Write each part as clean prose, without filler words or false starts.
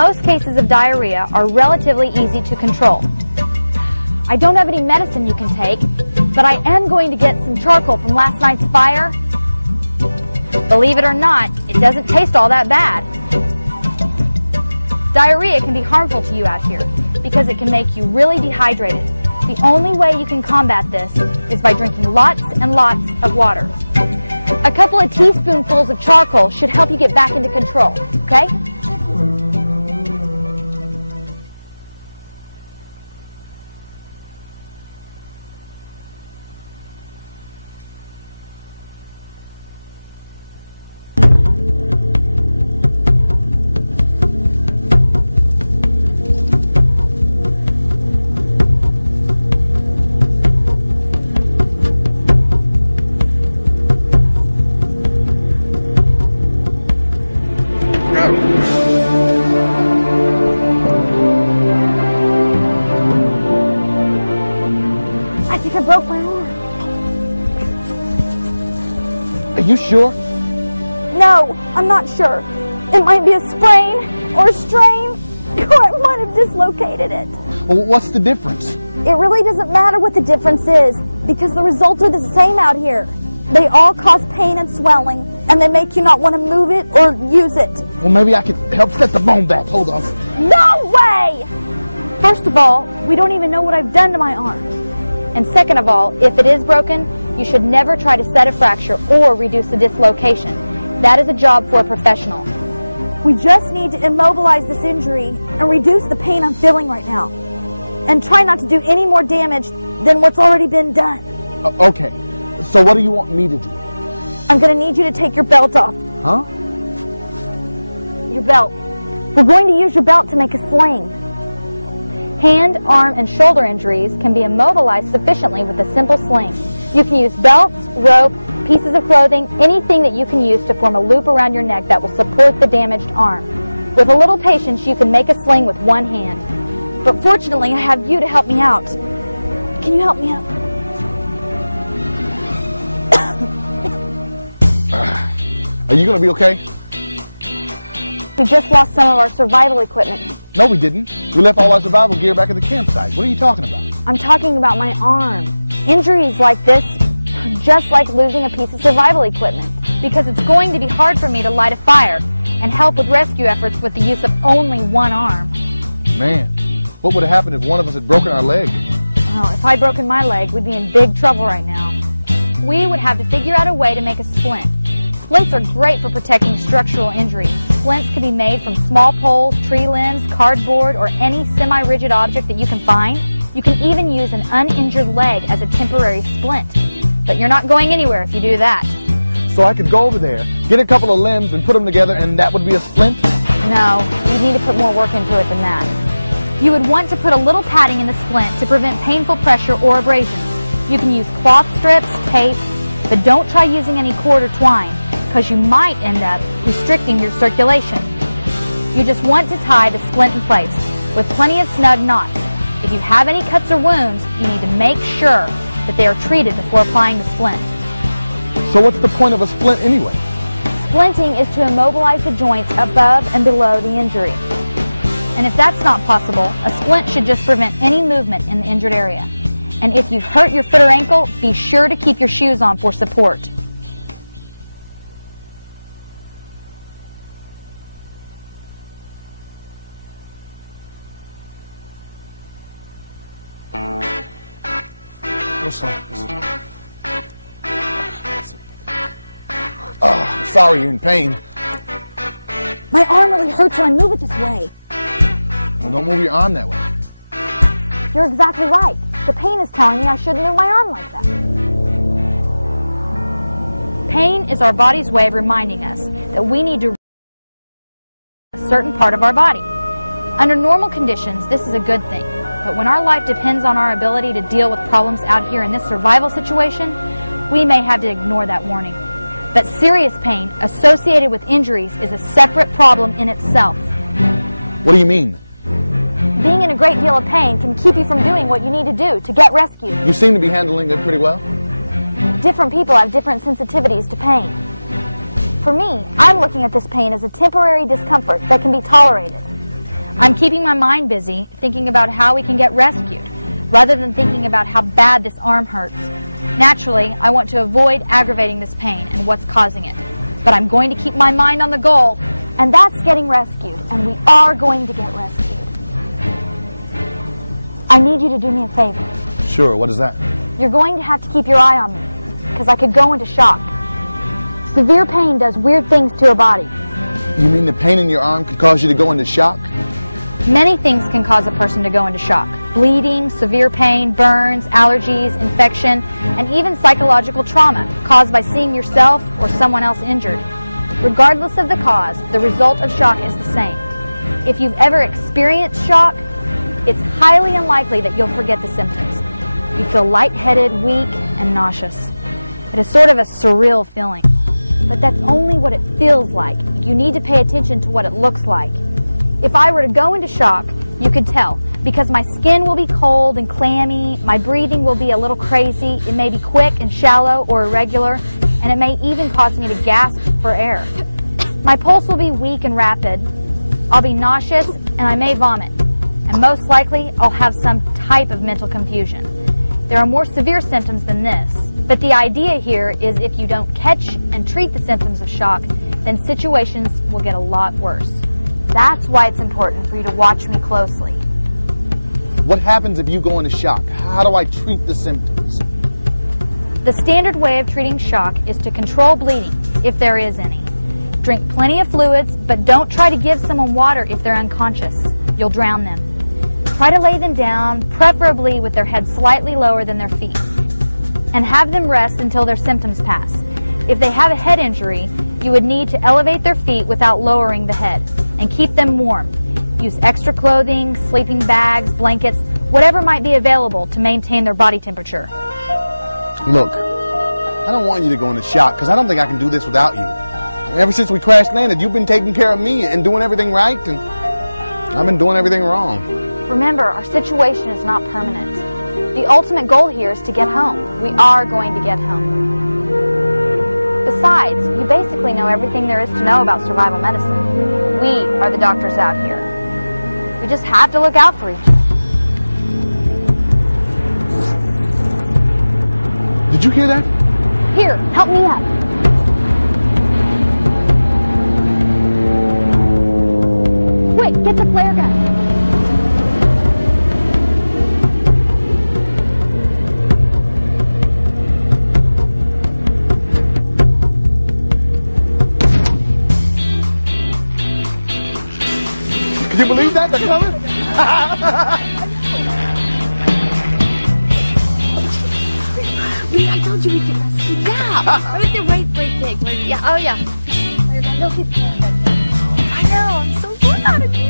Most cases of diarrhea are relatively easy to control. I don't have any medicine you can take, but I am going to get some charcoal from last night's fire. Believe it or not, it doesn't taste all that bad. Diarrhea can be harmful to you out here because it can make you really dehydrated. The only way you can combat this is by drinking lots and lots of water. A couple of teaspoonfuls of charcoal should help you get back into control, okay? I think I broke my arm. Are you sure? No, I'm not sure. It might be a sprain or a strain, or I might have dislocated it. Well, what's the difference? It really doesn't matter what the difference is, because the results are the same out here. They all cause pain and swelling, and they make you not want to move it or use it. Well, maybe I could help set the bone back. Hold on. No way! First of all, we don't even know what I've done to my arm. And second of all, if it is broken, you should never try to set a fracture or reduce the dislocation. That is a job for a professional. We just need to immobilize this injury and reduce the pain I'm feeling right now. And try not to do any more damage than what's already been done. Okay, so what do you want me to do? I'm going to need you to take your belt off. Huh? Your belt. We're going to use your belt to make a sling. Hand, arm, and shoulder injuries can be immobilized sufficiently with a simple sling. You can use belts, rope, pieces of clothing, anything that you can use to form a loop around your neck that will support the damaged arm. With a little patience, you can make a sling with one hand. But fortunately, I have you to help me out. Can you help me out? Are you going to be okay? We just lost some of our survival equipment. No, we didn't. We left all our survival gear back at the campsite. What are you talking about? I'm talking about my arm. Injuries like this are just like losing a piece of survival equipment. Because it's going to be hard for me to light a fire and help with rescue efforts with the use of only one arm. Man, what would have happened if one of us had broken our leg? Well, if I'd broken my leg, we'd be in big trouble right now. We would have to figure out a way to make a splint. Splints are great for protecting structural injuries. Splints can be made from small poles, tree limbs, cardboard, or any semi-rigid object that you can find. You can even use an uninjured leg as a temporary splint. But you're not going anywhere if you do that. So I could go over there, get a couple of limbs and put them together, and that would be a splint? No, you'd need to put more work into it than that. You would want to put a little padding in the splint to prevent painful pressure or abrasions. You can use cloth strips, tape, but don't try using any cord or twine, because you might end up restricting your circulation. You just want to tie the splint in place with plenty of snug knots. If you have any cuts or wounds, you need to make sure that they are treated before applying the splint. So what's the point of a splint anyway? Splinting is to immobilize the joints above and below the injury. And if that's not possible, a splint should just prevent any movement in the injured area. And if you've hurt your foot or ankle, be sure to keep your shoes on for support. Oh, I'm sorry you're in pain. My arm really hurts when I move it this way. Well, don't move your arm that way. You're exactly right. The pain is telling me I shouldn't move my arm like that. Pain is our body's way of reminding us that we need to a certain part of our body. Under normal conditions, this is a good thing. But when our life depends on our ability to deal with problems out here in this survival situation, we may have to ignore that warning. But serious pain associated with injuries is a separate problem in itself. What do you mean? Being in a great deal of pain can keep you from doing what you need to do to get rescued. You seem to be handling it pretty well. Different people have different sensitivities to pain. For me, I'm looking at this pain as a temporary discomfort that can be tolerated. I'm keeping my mind busy thinking about how we can get rescued, rather than thinking about how bad this arm hurts. Naturally, I want to avoid aggravating this pain and what's causing it. But I'm going to keep my mind on the goal. And that's getting rescued, and we are going to get rescued. I need you to do me a favor. Sure, what is that? You're going to have to keep your eye on me, because I could go into shock. Severe pain does weird things to a body. You mean the pain in your arm could cause you to go into shock? Many things can cause a person to go into shock. Bleeding, severe pain, burns, allergies, infection, and even psychological trauma caused by seeing yourself or someone else injured. Regardless of the cause, the result of shock is the same. If you've ever experienced shock, it's highly unlikely that you'll forget the symptoms. You feel lightheaded, weak, and nauseous. It is sort of a surreal feeling. But that's only what it feels like. You need to pay attention to what it looks like. If I were to go into shock, you could tell, because my skin will be cold and clammy, my breathing will be a little crazy, it may be quick and shallow or irregular, and it may even cause me to gasp for air. My pulse will be weak and rapid, I'll be nauseous, and I may vomit. And most likely, I'll have some type of mental confusion. There are more severe symptoms than this, but the idea here is if you don't catch and treat the symptoms of shock, then situations will get a lot worse. That's why it's important for you to watch me closely. What happens if you go into shock? How do I treat the symptoms? The standard way of treating shock is to control bleeding, if there is any. Drink plenty of fluids, but don't try to give someone water if they're unconscious. You'll drown them. Try to lay them down, preferably with their head slightly lower than their feet, and have them rest until their symptoms pass. If they have a head injury, you would need to elevate their feet without lowering the head, and keep them warm. Use extra clothing, sleeping bags, blankets, whatever might be available to maintain their body temperature. Look, I don't want you to go into shock because I don't think I can do this without you. Ever since we crash landed, you've been taking care of me and doing everything right, and I've been doing everything wrong. Remember, our situation is not permanent. The ultimate goal here is to get home. We are going to get home. Besides, you basically know everything there is to know about survival medicine. We are the doctors out here. We just have to look out for each other. Did you hear that? Here, help me up. Quick, get the flare gun. Can you believe that? They're coming? I told you we could rescue. Yeah, right there, right there. Yeah, oh yeah. Flare gun, they'll get flare gun. I know, I'm so proud of you.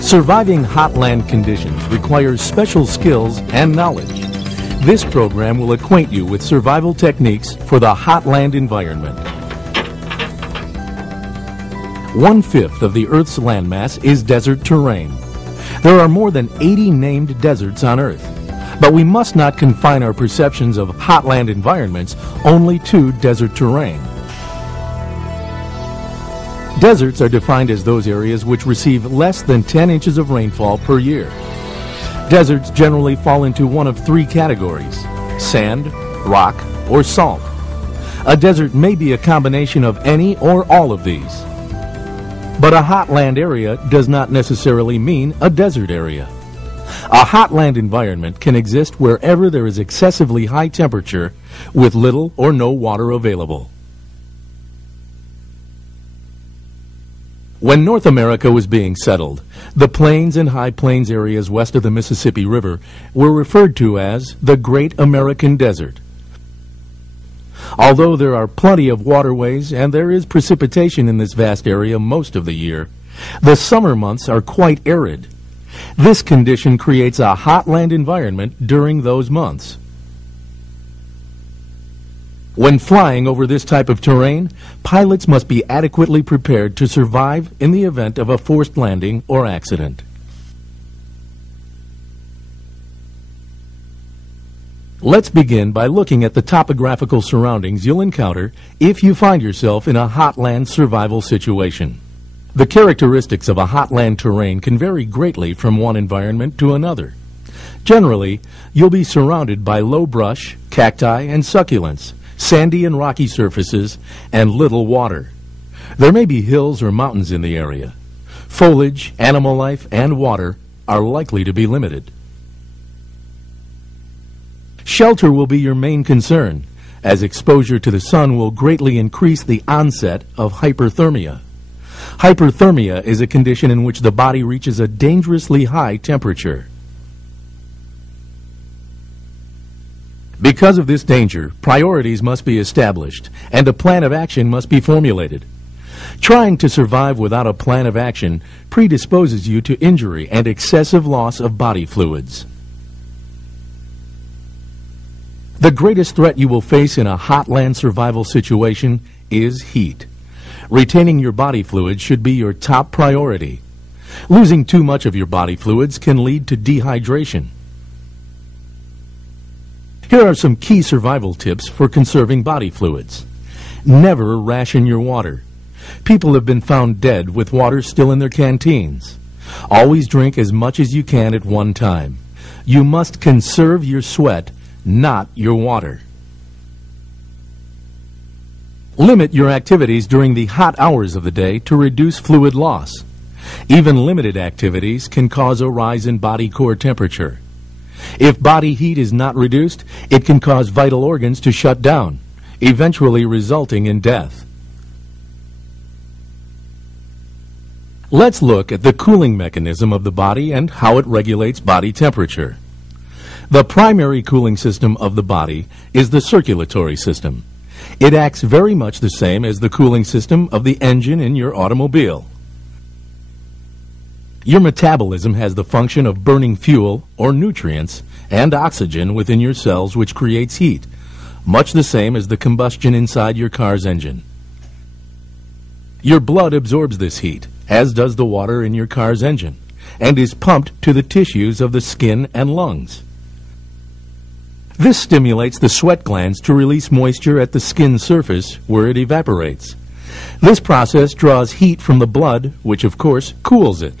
Surviving hot land conditions requires special skills and knowledge. This program will acquaint you with survival techniques for the hot land environment. 1/5 of the Earth's landmass is desert terrain. There are more than 80 named deserts on Earth, but we must not confine our perceptions of hot land environments only to desert terrain. Deserts are defined as those areas which receive less than 10 inches of rainfall per year. Deserts generally fall into one of three categories: sand, rock, or salt. A desert may be a combination of any or all of these. But a hot land area does not necessarily mean a desert area. A hot land environment can exist wherever there is excessively high temperature with little or no water available. When North America was being settled, the plains and high plains areas west of the Mississippi River were referred to as the Great American Desert. Although there are plenty of waterways and there is precipitation in this vast area most of the year, the summer months are quite arid. This condition creates a hot land environment during those months. When flying over this type of terrain, pilots must be adequately prepared to survive in the event of a forced landing or accident. Let's begin by looking at the topographical surroundings you'll encounter if you find yourself in a hot land survival situation. The characteristics of a hot land terrain can vary greatly from one environment to another. Generally, you'll be surrounded by low brush, cacti, and succulents, sandy and rocky surfaces, and little water. There may be hills or mountains in the area. Foliage, animal life, and water are likely to be limited. Shelter will be your main concern, as exposure to the sun will greatly increase the onset of hyperthermia. Hyperthermia is a condition in which the body reaches a dangerously high temperature. Because of this danger, priorities must be established, and a plan of action must be formulated. Trying to survive without a plan of action predisposes you to injury and excessive loss of body fluids. The greatest threat you will face in a hot land survival situation is heat. Retaining your body fluids should be your top priority. Losing too much of your body fluids can lead to dehydration. Here are some key survival tips for conserving body fluids. Never ration your water. People have been found dead with water still in their canteens. Always drink as much as you can at one time. You must conserve your sweat, not your water. Limit your activities during the hot hours of the day to reduce fluid loss. Even limited activities can cause a rise in body core temperature. If body heat is not reduced, it can cause vital organs to shut down, eventually resulting in death. Let's look at the cooling mechanism of the body and how it regulates body temperature. The primary cooling system of the body is the circulatory system. It acts very much the same as the cooling system of the engine in your automobile. Your metabolism has the function of burning fuel or nutrients and oxygen within your cells, which creates heat, much the same as the combustion inside your car's engine. Your blood absorbs this heat, as does the water in your car's engine, and is pumped to the tissues of the skin and lungs. This stimulates the sweat glands to release moisture at the skin surface where it evaporates. This process draws heat from the blood, which of course cools it.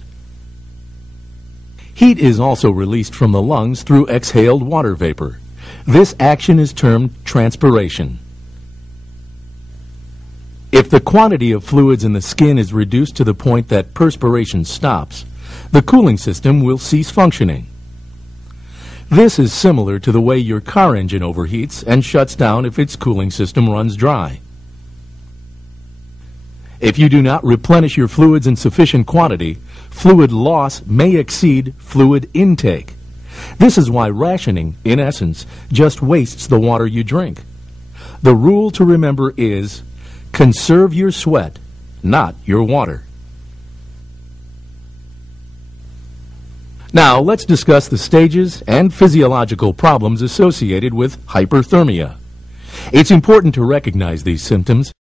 Heat is also released from the lungs through exhaled water vapor. This action is termed transpiration. If the quantity of fluids in the skin is reduced to the point that perspiration stops, the cooling system will cease functioning. This is similar to the way your car engine overheats and shuts down if its cooling system runs dry. If you do not replenish your fluids in sufficient quantity, fluid loss may exceed fluid intake. This is why rationing, in essence, just wastes the water you drink. The rule to remember is, conserve your sweat, not your water. Now, let's discuss the stages and physiological problems associated with hyperthermia. It's important to recognize these symptoms